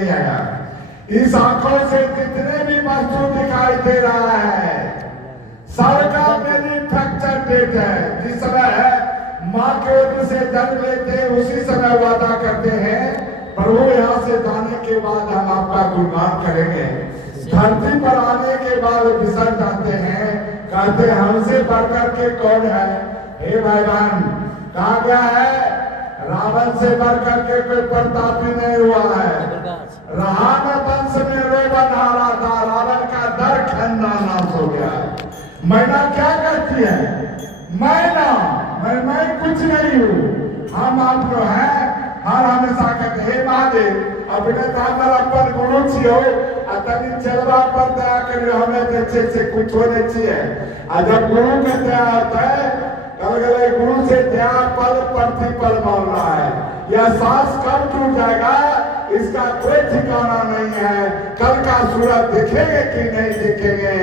नहीं आया। इस आंखों से जितने भी वस्तु दिखाई दे रहा है सबका मैन्युफैक्चर डेट है। जिस समय माँ के उदर से जन्म लेते हैं उसी समय वादा करते हैं प्रभु यहाँ से जाने के बाद हम आपका गुणगान करेंगे। धरती पर आने के बाद बिसर जाते हैं, कहते हैं हमसे बढ़कर के कौन है। हे भाई बहन, कहा गया है रावण से बढ़कर के कोई प्रतापी नहीं हुआ है। रावण वंश में रोबन हारा था, रावण का दर खंडा नाश हो गया। मैना क्या कहती है? मैं कुछ नहीं हूँ, हम आप जो है हर हमेशा कहते हे महादेव अपने तामर अपन गुरु छियो तनी चलवा पर दया करियो, हमें अच्छे से कुछ होने चाहिए। जब गुरु के दया होता है गले गुरु से दया पल प्रतिपल मांग रहा है। यह सांस कब टूट जाएगा इसका कोई ठिकाना नहीं है। कल का सूरज दिखेंगे कि नहीं दिखेंगे,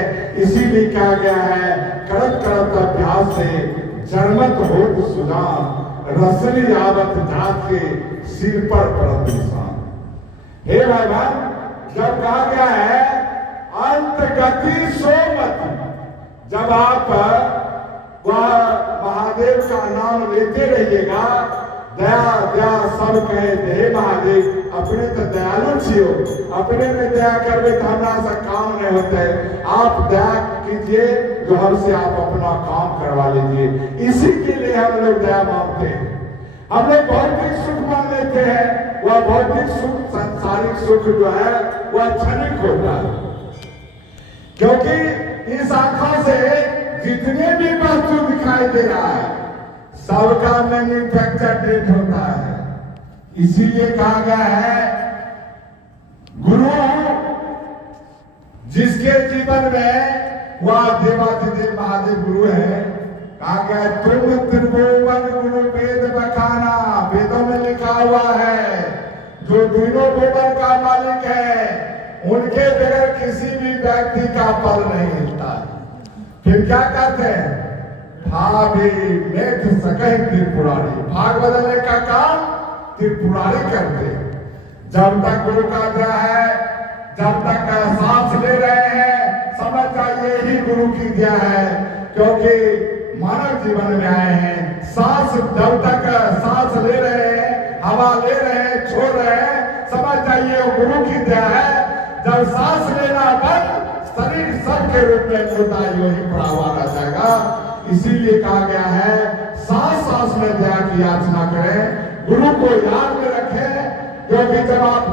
इसीलिए कहा गया है करत करत अभ्यास से जन्मत हो सुजान, रसली आवत जात के सिर पर पड़त निशान। हे भगवान, जब कहा गया है अंत गति सोमति, जब आप वह महादेव का नाम लेते रहिएगा, दया दया सब कहे हे महादेव अपने तो दयालु छियो, अपने में दया करवे तो हमारा सा काम नहीं होता है। आप दया कीजिए जो हमसे आप अपना काम करवा लीजिए। इसी के लिए हम लोग दया मांगते हैं। हम लोग भौतिक सुख मान लेते हैं, वह भौतिक सुख सांसारिक सुख जो है वह क्षणिक होता है, क्योंकि इस आंखों से जितने भी वस्तु दिखाई दे रहा है सबका मैन्युफैक्चर डेट होता है। इसीलिए कहा गया है गुरु जिसके जीवन में वह देवाधिदेव महादेव गुरु है। कहा गया तुम त्रिभुवन गुरु वेद बखाना, वेदों में लिखा हुआ है जो तीनों भुवन का मालिक है उनके बगैर किसी भी व्यक्ति का पल नहीं हिलता। फिर क्या कहते हैं भाभी मेघ सके त्रिपुरारी, भाग बदलने का काम त्रिपुरारी करते हैं। जब तक गुरु का दया है, जब तक सांस ले रहे हैं समझ जाइए ही गुरु की दया है, क्योंकि मानव जीवन में आए हैं। सांस जब तक सांस ले रहे हैं, हवा ले रहे हैं, छोड़ रहे हैं, समझ जाइए वो गुरु की दया है। जब सांस लेना बंद, शरीर सब के रूप में मुर्दा वही पड़ा रह जाएगा। इसीलिए कहा गया है सांस सांस में दया की याचना करें, गुरु को याद में रखें, क्योंकि जब आप